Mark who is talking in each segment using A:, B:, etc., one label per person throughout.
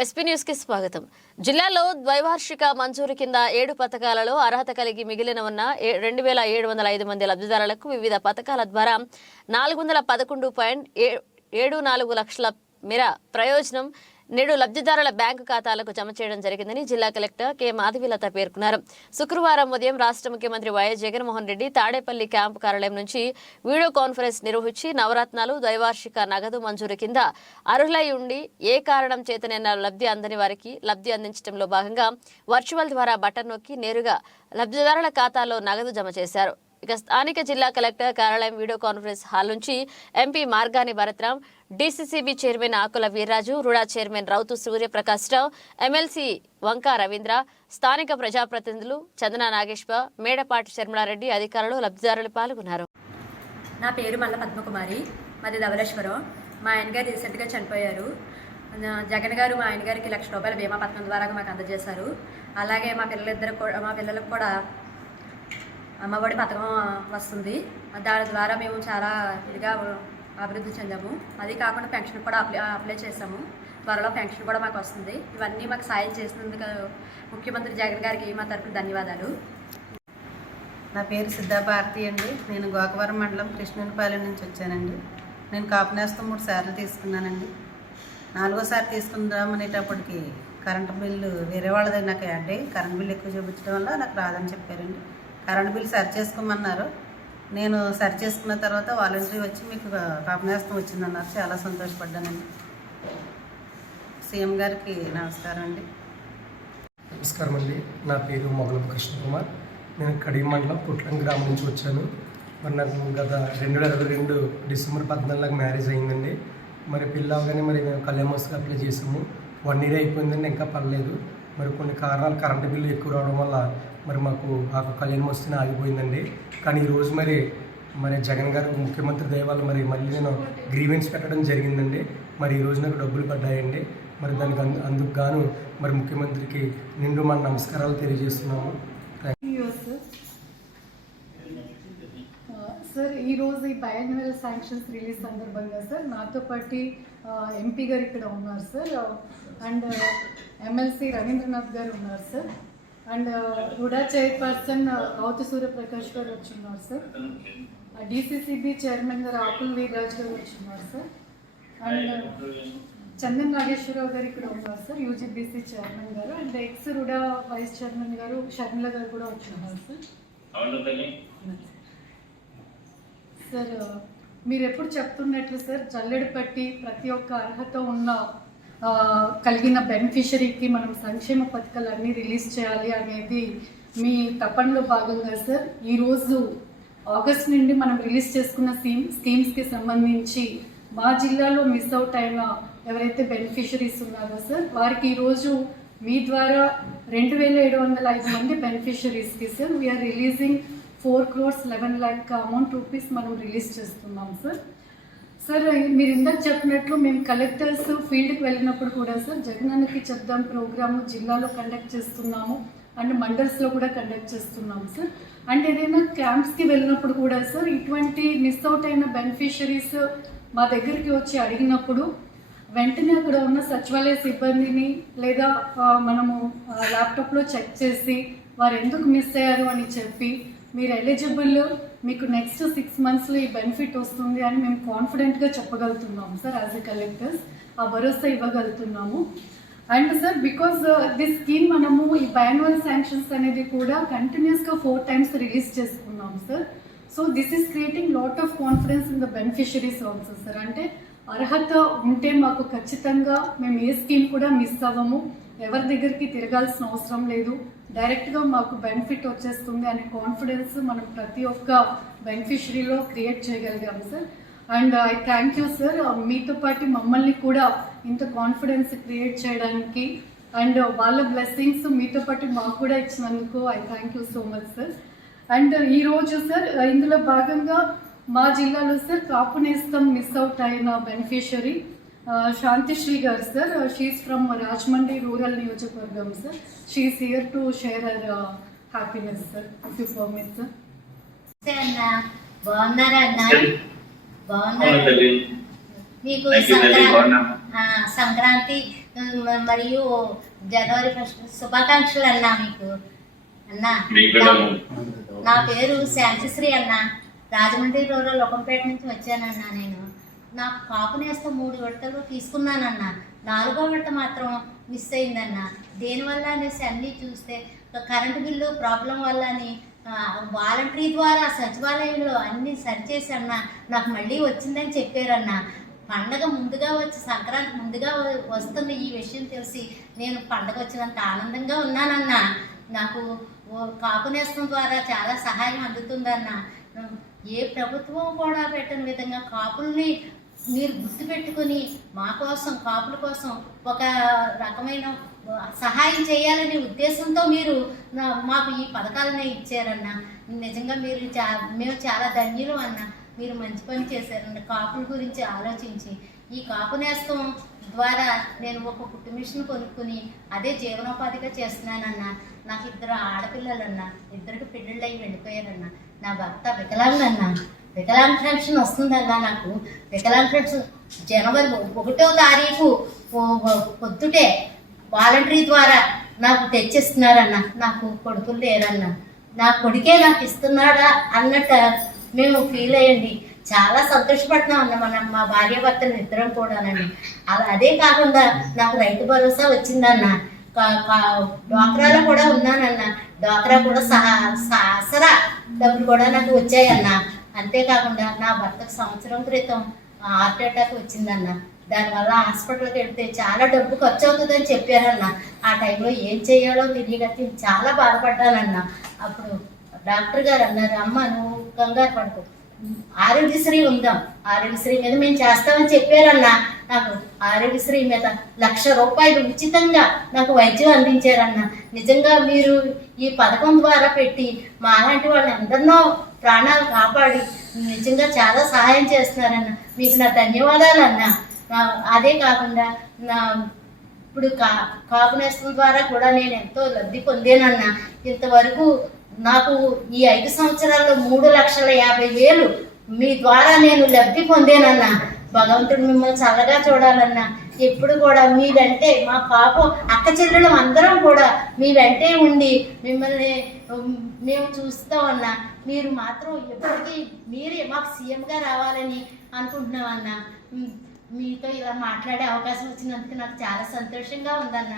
A: SP న్యూస్కి స్వాగతం. జిల్లాలో ద్వైవార్షిక మంజూరు కింద ఏడు పథకాలలో అర్హత కలిగి మిగిలిన ఉన్న ఏ- రెండు వేల ఏడు వందల ఐదు మంది లబ్ధిదారులకు వివిధ పథకాల ద్వారా నాలుగు వందల పదకొండు పాయింట్ ఏ- ఏడు నాలుగు లక్షల మేర ప్రయోజనం నేడు లబ్ధిదారుల బ్యాంకు ఖాతాలకు జమ చేయడం జరిగిందని జిల్లా కలెక్టర్ కె. మాధవిలత పేర్కొన్నారు. శుక్రవారం ఉదయం రాష్ట్ర ముఖ్యమంత్రి వైఎస్ జగన్మోహన్ రెడ్డి తాడేపల్లి క్యాంపు కార్యాలయం నుంచి వీడియో కాన్ఫరెన్స్ నిర్వహించి నవరత్నాలు ద్వైవార్షిక నగదు మంజూరు కింద అర్హులై ఉండి ఏ కారణం చేతనైనా లబ్ధి అందని వారికి లబ్ధి అందించడంలో భాగంగా వర్చువల్ ద్వారా బటన్ నొక్కి నేరుగా లబ్ధిదారుల ఖాతాలో నగదు జమ చేశారు. ఇక స్థానిక జిల్లా కలెక్టర్ కార్యాలయం వీడియో కాన్ఫరెన్స్ హాల్ నుంచి MP Margani Bharat Ram DCCB chairman Akula Veerraju RUDA chairman Rautu Suryaprakash Rao MLC Vanka Ravindra స్థానిక ప్రజాప్రతినిధులు చందన నాగేశ్వర మేడపాటి శర్మలారెడ్డి అధికారులు లబ్ధిదారులు పాల్గొన్నారు.
B: నా పేరు మల్ల పద్మకుమారి మాది ధవలేశ్వరం. మా ఆయనగారు రీసెంట్గా చనిపోయారు. జగన్ గారు మా ఆయన గారికి లక్ష రూపాయల బీమా పథకం ద్వారా మాకు అందజేశారు. అలాగే మా పిల్లలిద్దరు కూడా మా పిల్లలకు కూడా అమ్మఒడి పథకం వస్తుంది. దాని ద్వారా మేము చాలా ఇదిగా అభివృద్ధి చెందాము. అది కాకుండా పెన్షన్ కూడా అప్లై అప్లై చేసాము త్వరలో పెన్షన్ కూడా మాకు వస్తుంది. ఇవన్నీ మాకు సాయం చేసినందుకు ముఖ్యమంత్రి జగన్ గారికి మా తరపున ధన్యవాదాలు.
C: నా పేరు సిద్ధాభారతి అండి. నేను గోకవరం మండలం కృష్ణునిపాలెం నుంచి వచ్చానండి. నేను కాపు నేస్తం మూడు సార్లు తీసుకున్నానండి. నాలుగోసారి తీసుకుందామనేటప్పటికి కరెంటు బిల్లు వేరే వాళ్ళది నాకు యాడ్ కరెంట్ బిల్లు ఎక్కువ చూపించడం వల్ల నాకు రాదని చెప్పారండి. కరెంట్ బిల్ సరి చేసుకోమన్నారు. నేను సరి చేసుకున్న తర్వాత వాలంటరీ వచ్చి మీకు కాపు వచ్చిందన్నారు. చాలా సంతోషపడ్డానండి. సీఎం గారికి నమస్కారం అండి.
D: నమస్కారం అండి. నా పేరు మొగలం కృష్ణకుమార్. నేను కడియం మండలం పుట్లం గ్రామం నుంచి వచ్చాను. మరి నాకు గత రెండు వేల ఇరవై రెండు డిసెంబర్ పద్నాలుగు మ్యారేజ్ అయిందండి. మరి పిల్ల అవగానే మరి మేము కళ్యాణ మస్తుకు అప్లై చేసాము. వన్ ఇయర్ అయిపోయిందండి ఇంకా పర్లేదు. మరి కొన్ని కారణాలు కరెంటు బిల్లు ఎక్కువ రావడం వల్ల మరి మాకు ఆ కళ్యాణ ఆగిపోయిందండి. కానీ ఈరోజు మరి మరి జగన్ గారు ముఖ్యమంత్రి దయ మరి మళ్ళీ నేను గ్రీవెన్స్ పెట్టడం జరిగిందండి. మరి ఈ రోజు నాకు డబ్బులు పడ్డాయండి. మరి దానికి అందు అందుకు గాను మరి ముఖ్యమంత్రికి నిండు మన నమస్కారాలు తెలియజేస్తున్నాము.
E: సార్ సార్ ఈరోజు ఈ బయాన్యువల్ శాంక్షన్స్ రిలీజ్ సందర్భంగా సార్ నాతో పాటు ఎంపీ గారు ఇక్కడ ఉన్నారు సార్. అండ్ ఎమ్మెల్సీ రవీంద్రనాథ్ గారు ఉన్నారు sir. And uh, RUDA chairperson uh, Rauthu Suryaprakash గారు వచ్చి ఉన్నారు sir DCCB uh, chairman garu Akul Veeraj గారు వచ్చి ఉన్నారు సార్ అండ్ చందన్ నాగేశ్వరరావు గారు ఇక్కడ ఉన్నారు సార్ యూజీబీసీ చైర్మన్ గారు. And ex RUDA vice chairman గారు షర్మిల గారు కూడా వచ్చి ఉన్నారు సార్ సార్ మీరు ఎప్పుడు చెప్తున్నట్లు సార్ జల్లెడ పట్టి ప్రతి ఒక్క అర్హత ఉన్న కలిగిన బెనిఫిషరీకి మనం సంక్షేమ పథకాలు అన్నీ రిలీజ్ చేయాలి అనేది మీ తపనలో భాగంగా సార్. ఈరోజు ఆగస్ట్ నుండి మనం రిలీజ్ చేసుకున్న స్కీమ్ స్కీమ్స్కి సంబంధించి మా జిల్లాలో మిస్ అవుట్ అయిన ఎవరైతే బెనిఫిషరీస్ ఉన్నారో సార్ వారికి ఈరోజు మీ ద్వారా రెండు వేల ఏడు వందల ఐదు మంది బెనిఫిషరీస్కి sir we are releasing four crores eleven lakh amount rupees మనం రిలీజ్ చేస్తున్నాం సార్. సార్ మీరు ఇందాక చెప్పినట్లు మేము కలెక్టర్స్ ఫీల్డ్కి వెళ్ళినప్పుడు కూడా సార్ జగనన్నకి చెప్దాం ప్రోగ్రాము జిల్లాలో కండక్ట్ చేస్తున్నాము అండ్ మండల్స్లో కూడా కండక్ట్ చేస్తున్నాము సార్ అండ్ ఏదైనా క్యాంప్స్కి వెళ్ళినప్పుడు కూడా సార్ ఇటువంటి మిస్ అవుట్ అయిన బెనిఫిషరీస్ మా దగ్గరికి వచ్చి అడిగినప్పుడు వెంటనే అక్కడ ఉన్న సచివాలయ సిబ్బందిని లేదా మనము ల్యాప్టాప్లో చెక్ చేసి వారు ఎందుకు మిస్ అయ్యారు? అని చెప్పి మీరు ఎలిజిబుల్ మీకు నెక్స్ట్ సిక్స్ మంత్స్లో ఈ బెనిఫిట్ వస్తుంది అని మేము కాన్ఫిడెంట్గా చెప్పగలుగుతున్నాము సార్ యాజ్ ఎ కలెక్టర్స్ ఆ భరోసా ఇవ్వగలుగుతున్నాము. And sir because this scheme మనము ఈ బయాన్యువల్ శాంక్షన్స్ అనేది కూడా కంటిన్యూస్గా ఫోర్ టైమ్స్ రిలీజ్ చేసుకున్నాం sir so this is creating lot of confidence in the beneficiaries also sir అంటే అర్హత ఉంటే మాకు ఖచ్చితంగా మేము ఏ స్కీమ్ కూడా మిస్ అవ్వము. ఎవరి దగ్గరికి తిరగాల్సిన అవసరం లేదు. డైరెక్ట్గా మాకు బెనిఫిట్ వచ్చేస్తుంది అనే కాన్ఫిడెన్స్ మనం ప్రతి ఒక్క బెనిఫిషరీలో create చేయగలిగాము sir. And I thank you sir మీతో పాటు మమ్మల్ని కూడా ఇంత కాన్ఫిడెన్స్ క్రియేట్ చేయడానికి అండ్ వాళ్ళ బ్లెస్సింగ్స్ మీతో పాటు మాకు కూడా ఇచ్చినందుకు I thank you so much sir and ఈరోజు సార్ ఇందులో భాగంగా మా జిల్లాలో sir Kapu Nestham miss out అయిన బెనిఫిషరీ శాంతిశ్రీ గారు sir. She's from Rajahmundry rural నియోజకవర్గం sir. She's here to share her happiness sir if you permit sir.
F: బాగున్నారా అన్న? బాగున్నారా? మీకు. సంక్రాంతి మరియు జనవరి ఫస్ట్ శుభాకాంక్షలు అన్నా మీకు. అన్నా నా పేరు శాంతిశ్రీ అన్న. రాజమండ్రి రూరల్ లోకంపేట నుంచి వచ్చానన్నా నేను. నాకు కాపు నేస్త మూడు విడతలు తీసుకున్నానన్న. నాలుగో విడత మాత్రం మిస్ అయిందన్న. దేనివల్ల అనేసి అన్నీ చూస్తే కరెంటు బిల్లు ప్రాబ్లం వల్ల అని వాలంటరీ ద్వారా సచివాలయంలో అన్నీ సరిచేసన్న నాకు మళ్ళీ వచ్చిందని చెప్పారన్న. పండగ ముందుగా వచ్చి సంక్రాంతి ముందుగా వస్తున్న ఈ విషయం తెలిసి నేను పండగ వచ్చినంత ఆనందంగా ఉన్నానన్న. నాకు ఓ కాపు నేస్తం ద్వారా చాలా సహాయం అందుతుందన్న. ఏ ప్రభుత్వం కూడా పెట్టని విధంగా కాపుల్ని మీరు గుర్తుపెట్టుకుని మా కోసం కాపుల కోసం ఒక రకమైన సహాయం చేయాలనే ఉద్దేశంతో మీరు మాకు ఈ పథకాలనే ఇచ్చారన్న. నిజంగా మీరు చా మేము చాలా ధన్యులు అన్న. మీరు మంచి పని చేశారన్న. కాపుల గురించి ఆలోచించి ఈ కాపు నేస్తం ద్వారా నేను ఒక కుట్టు మిషన్ కొనుక్కుని అదే జీవనోపాధిగా చేస్తున్నానన్న. నాకు ఇద్దరు ఆడపిల్లలన్న ఇద్దరికి పెళ్ళిళ్ళు అయి వెళ్ళిపోయారన్న. నా భర్త వికలాంగన్న. వికలాంగ్ పెన్షన్ వస్తుందన్నా నాకు. వికలాంగ్ పెన్షన్ జనవరి ఒకటో తారీఖు పొద్దుటే వాలంటరీ ద్వారా నాకు తెచ్చిస్తున్నారన్న. నాకు కొడుకులు లేరన్న. నా కొడుకే నాకు ఇస్తున్నాడా అన్నట్టు మేము ఫీల్ అయ్యండి. చాలా సంతోషపడుతున్నాం అన్న మనం మా భార్య భర్తలు ఇద్దరం కూడానండి. అలా అదే కాకుండా నాకు రైతు భరోసా వచ్చిందన్న. కా- కా- డ్వాక్రాలో కూడా ఉన్నానన్న. డ్వాక్రా కూడా సహా సహసరా డబ్బులు కూడా నాకు వచ్చాయన్న. అంతేకాకుండా నా భర్తకు సంవత్సరం క్రితం హార్ట్ అటాక్ వచ్చిందన్న. దానివల్ల హాస్పిటల్కి వెళ్తే చాలా డబ్బు ఖర్చు అవుతుందని చెప్పారన్న. ఆ టైంలో ఏం చేయాలో తెలియక చాలా బాధపడ్డానన్న. అప్పుడు డాక్టర్ గారు అన్నారు అమ్మ నువ్వు కంగారు పడుకో. ఆరోగ్యశ్రీ ఉందాం. ఆరోగ్యశ్రీ మీద మేము చేస్తామని చెప్పారన్న. నాకు ఆరోగ్యశ్రీ మీద లక్ష రూపాయలు ఉచితంగా నాకు వైద్యం అందించారన్న. నిజంగా మీరు ఈ పథకం ద్వారా పెట్టి మాలాంటి వాళ్ళు ఎందరినో ప్రాణాలు కాపాడి నిజంగా చాలా సహాయం చేస్తున్నారన్న. మీకు నా ధన్యవాదాలు అన్న. అదే కాకుండా నా ఇప్పుడు కా కాపునేస్తం ద్వారా కూడా నేను ఎంతో లబ్ధి పొందానన్న. ఇంతవరకు నాకు ఈ ఐదు సంవత్సరాల్లో మూడు లక్షల యాభై వేలు మీ ద్వారా నేను లబ్ధి పొందానన్న. భగవంతుడు మిమ్మల్ని చల్లగా చూడాలన్నా. ఎప్పుడు కూడా మీ వెంటే మా పాప అక్క చెల్లెలు అందరం కూడా మీ వెంటే ఉండి మిమ్మల్ని మేము చూస్తామన్నా. మీరు మాత్రం ఎప్పటికీ మీరే మాకు సీఎంగా రావాలని అనుకుంటున్నామన్నా మీతో ఇలా మాట్లాడే అవకాశం వచ్చినందుకు నాకు చాలా సంతోషంగా ఉందన్న.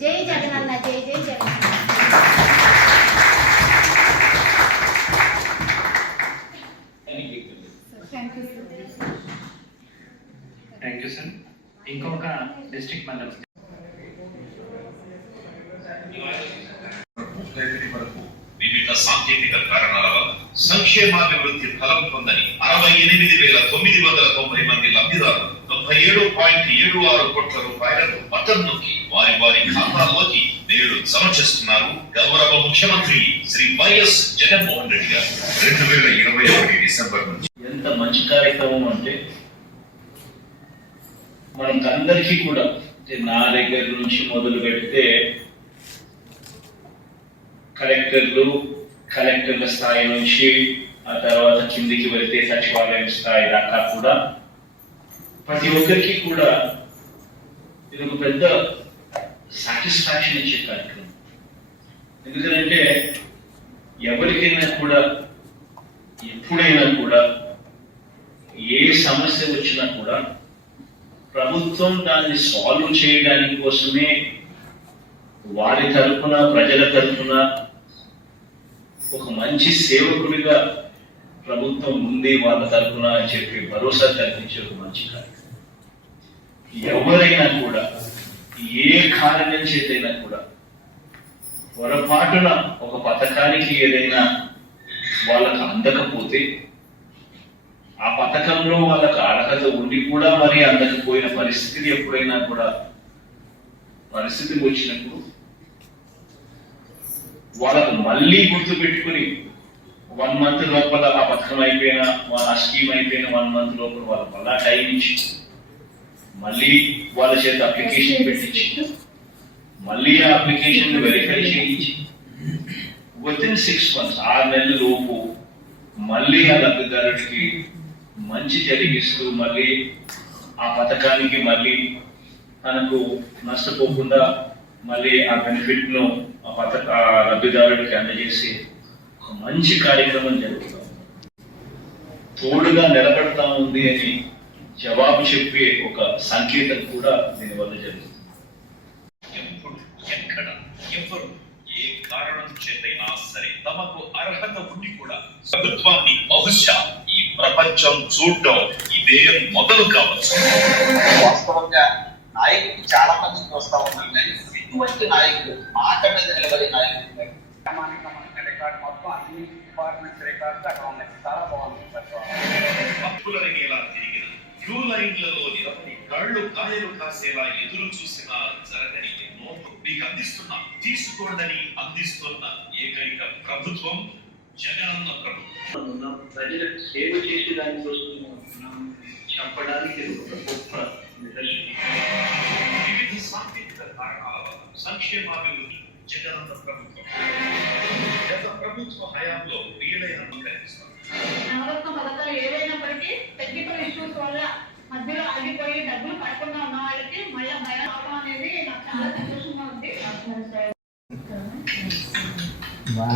F: Jai Jagananna Jai Jai Jagan.
E: Thank you sir
G: ఇంకొక డిస్ట్రిక్ట్ మండలం
H: నేటి వరకు వివిధ సాంకేతిక కారణాల వల్ల సంక్షేమాభివృద్ధి ఫలం పొందని అరవై ఎనిమిది వేల తొమ్మిది వందల తొంభై మంది లబ్ధిదారులు తొంభై ఏడు పాయింట్ ఏడు ఆరు కోట్ల రూపాయలను బటన్ నొక్కి వారి వారి ఖాతాల్లోకి నేడు జమ చేస్తున్నారు గౌరవ ముఖ్యమంత్రి శ్రీ వైఎస్ జగన్మోహన్ రెడ్డి గారు. రెండు వేల ఇరవై ఒకటి డిసెంబర్ నుంచి.
I: ఎంత మంచి కార్యక్రమం అంటే మనం అందరికీ కూడా నా దగ్గర నుంచి మొదలు పెడితే కలెక్టర్లు కలెక్టర్ల స్థాయి నుంచి ఆ తర్వాత కిందికి వెళ్తే సచివాలయం స్థాయి దాకా కూడా ప్రతి ఒక్కరికి కూడా ఇది ఒక పెద్ద సాటిస్ఫాక్షన్ ఇచ్చే కార్యక్రమం. ఎందుకంటే ఎవరికైనా కూడా ఎప్పుడైనా కూడా ఏ సమస్య వచ్చినా కూడా ప్రభుత్వం దాన్ని సాల్వ్ చేయడానికి కోసమే వారి తరపున ప్రజల తరపున ఒక మంచి సేవకుడిగా ప్రభుత్వం ఉంది వాళ్ళ తరఫున అని చెప్పి భరోసా కల్పించే ఒక మంచి కార్యక్రమం. ఎవరైనా కూడా ఏ కారణం చేతైనా కూడా పొరపాటున ఒక పథకానికి ఏదైనా వాళ్ళకు అందకపోతే ఆ పథకంలో వాళ్ళకు అర్హత ఉండి కూడా మరి అందకపోయిన పరిస్థితి ఎప్పుడైనా కూడా పరిస్థితి వచ్చినప్పుడు వాళ్ళకు మళ్ళీ గుర్తు పెట్టుకుని వన్ మంత్ లోపల ఆ పథకం అయిపోయిన ఆ స్కీమ్ అయిపోయిన వన్ మంత్ లోపల వాళ్ళ మళ్ళా టైం ఇచ్చి మళ్ళీ వాళ్ళ చేత అప్లికేషన్ పెట్టించి మళ్ళీ ఆ అప్లికేషన్ వెరిఫై చేయించి విత్ ఇన్ సిక్స్ మంత్స్ ఆరు నెలల లోపు మళ్ళీ ఆ లబ్ధిదారుడికి మంచి జరిగిస్తూ మళ్ళీ ఆ పథకానికి మళ్ళీ తనకు నష్టపోకుండా మళ్ళీ ఆ బెనిఫిట్ను పథక ఆ లబ్ధిదారుడికి అందజేసి ఒక మంచి కార్యక్రమం జరుగుతాం తోడుగా నిలబడతా ఉంది అని జవాబు చెప్పే ఒక సంకేతం కూడా దీనివల్ల జరుగుతుంది.
H: ఎప్పుడు ఎక్కడ ఎవరు ఏ కారణం చేతైనా సరే తమకు అర్హత ఉండి కూడా ప్రభుత్వాన్ని బహుశా ఈ ప్రపంచం చూడటం ఇదే మొదలు కావచ్చు.
J: వాస్తవంగా నాయకులు చాలా మంది చూస్తా ఉన్నాం ఇటువంటి నాయకులు మాట మీద నిలబడే నాయకులు రికార్డు మొత్తం అన్ని డిపార్ట్మెంట్స్ రికార్డ్స్ అక్కడ ఉన్నాయి. చాలా బాగుంది
H: పప్పులరిగేలా తిరిగిన క్యూ లైన్లలో నిలబడి కళ్ళు కాయలు కాసేలా ఎదురు చూసినా జరగని ఎన్నో మీకు అందిస్తున్నా తీసుకోండని అందిస్తున్న ఏకైక ప్రభుత్వం జగనన్న ప్రభుత్వం.
I: ప్రజలకు సేవ చేసే దానికోసం మనం చెప్పడానికి ఒక గొప్ప నిదర్శనం.
H: వివిధ సాంకేతిక కారణాల వల్ల సంక్షేమాభివృద్ధి జగనన్న ప్రభుత్వం. గత ప్రభుత్వ హయాంలో వీలైనంత కనిపిస్తారు
K: నవరత్న పథకాలు ఏవైనప్పటికీ టెక్నికల్ ఇష్యూస్ వల్ల మధ్యలో ఆగిపోయి డబ్బులు పడకుండా ఉన్న వాళ్ళకి మళ్ళీ భయం రావడం అనేది నాకు చాలా సంతోషంగా ఉంది.
L: బాగా